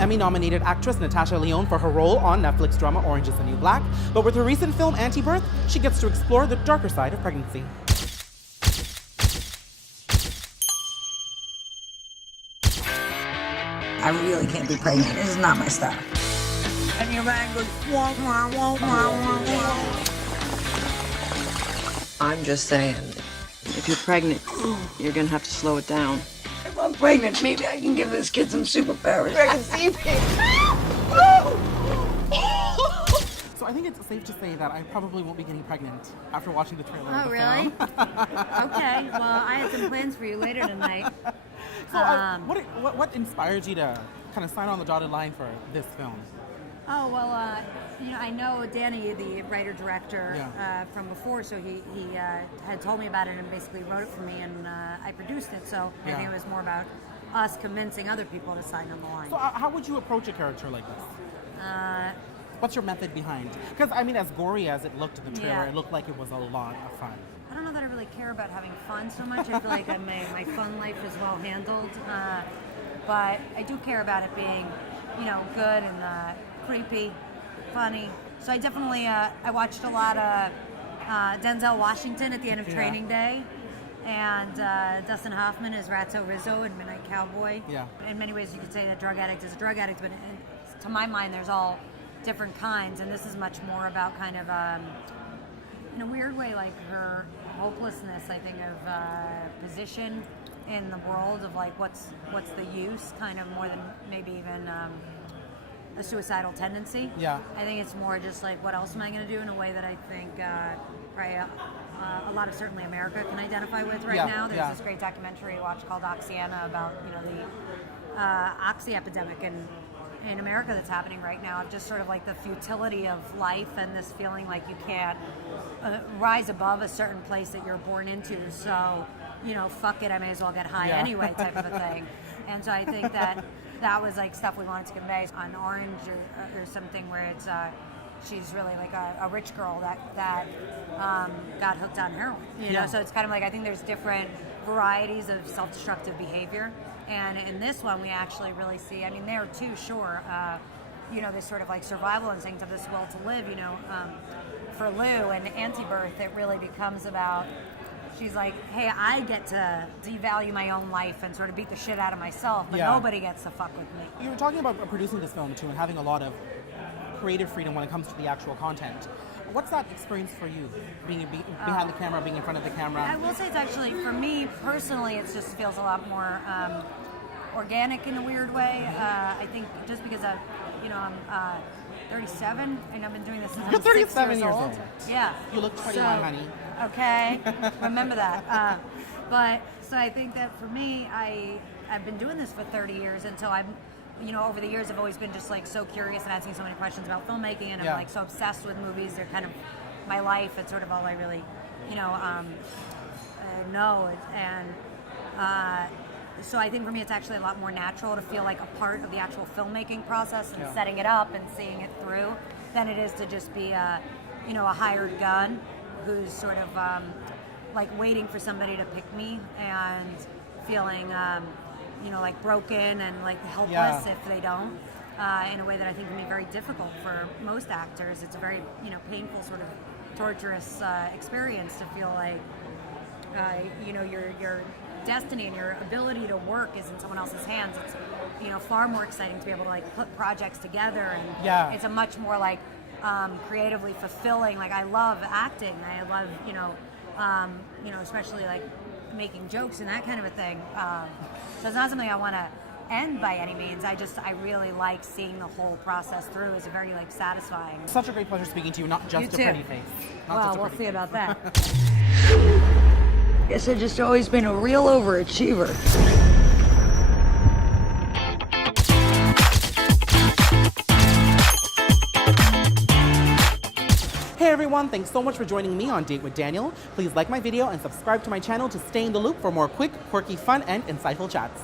Emmy-nominated actress Natasha Lyonne for her role on Netflix drama Orange is the New Black, but with her recent film Antibirth, she gets to explore the darker side of pregnancy. I really can't be pregnant. This is not my style. And your man goes, wah, wah, wah, wah, wah, wah. I'm just saying, if you're pregnant, you're gonna have to slow it down. If I'm pregnant, maybe I can give this kid some superpowers. I can see So I think it's safe to say that I probably won't be getting pregnant after watching the trailer. Oh, of the really? film. Okay. Well, I had some plans for you later tonight. So what inspired you to kind of sign on the dotted line for this film? Oh, well, I know Danny, the writer-director, from before, so he had told me about it and basically wrote it for me, and I produced it, so I think it was more about us convincing other people to sign on the line. So how would you approach a character like this? What's your method behind? Because, I mean, as gory as it looked in the trailer, it looked like it was a lot of fun. I don't know that I really care about having fun so much. I feel like my fun life is well handled, but I do care about it being, good and creepy, funny. So I definitely I watched a lot of Denzel Washington at the end of Training Day, and Dustin Hoffman as Ratso Rizzo in Midnight Cowboy. Yeah. In many ways, you could say that drug addict is a drug addict, but to my mind, there's all different kinds, and this is much more about kind of, in a weird way, like her hopelessness, I think, of position in the world of like what's the use, kind of more than maybe even a suicidal tendency. Yeah. I think it's more just like, what else am I going to do in a way that I think probably a lot of certainly America can identify with right now. There's this great documentary to watch called Oxyana about the oxy epidemic in America that's happening right now, of just sort of like the futility of life and this feeling like you can't rise above a certain place that you're born into. So, fuck it, I may as well get high anyway type of a thing. And so I think that was like stuff we wanted to convey on Orange or something where it's she's really like a rich girl that got hooked on heroin. So it's kind of like, I think there's different varieties of self-destructive behavior. And in this one, we actually really see, I mean, there too, sure, this sort of like survival instinct of this will to live, for Lou and Antibirth, it really becomes about, she's like, hey, I get to devalue my own life and sort of beat the shit out of myself, but nobody gets to fuck with me. You were talking about producing this film too and having a lot of creative freedom when it comes to the actual content. What's that experience for you, being behind the camera, being in front of the camera? I will say it's actually, for me personally, it just feels a lot more organic in a weird way. I think just because I'm 37 and I've been doing this since You're I'm 6 37 years old. Yeah. You look 21, honey. Okay, remember that. But so I think that for me, I've been doing this for 30 years, and so I'm, over the years I've always been just like so curious and asking so many questions about filmmaking, and I'm like so obsessed with movies. They're kind of my life. It's sort of all I really, know. And so I think for me it's actually a lot more natural to feel like a part of the actual filmmaking process and setting it up and seeing it through than it is to just be a hired gun who's sort of like waiting for somebody to pick me and feeling like broken and like helpless if they don't, in a way that I think can be very difficult for most actors. It's a very painful, sort of torturous experience to feel like your destiny and your ability to work is in someone else's hands. It's far more exciting to be able to like put projects together, and it's a much more like creatively fulfilling. Like, I love acting. I love especially like making jokes and that kind of a thing. So it's not something I want to end by any means. I really like seeing the whole process through. It's very like satisfying. Such a great pleasure speaking to you, not just a pretty face. Well, we'll see about that. Guess I've just always been a real overachiever. Hey everyone, thanks so much for joining me on Date with Daniel. Please like my video and subscribe to my channel to stay in the loop for more quick, quirky, fun, and insightful chats.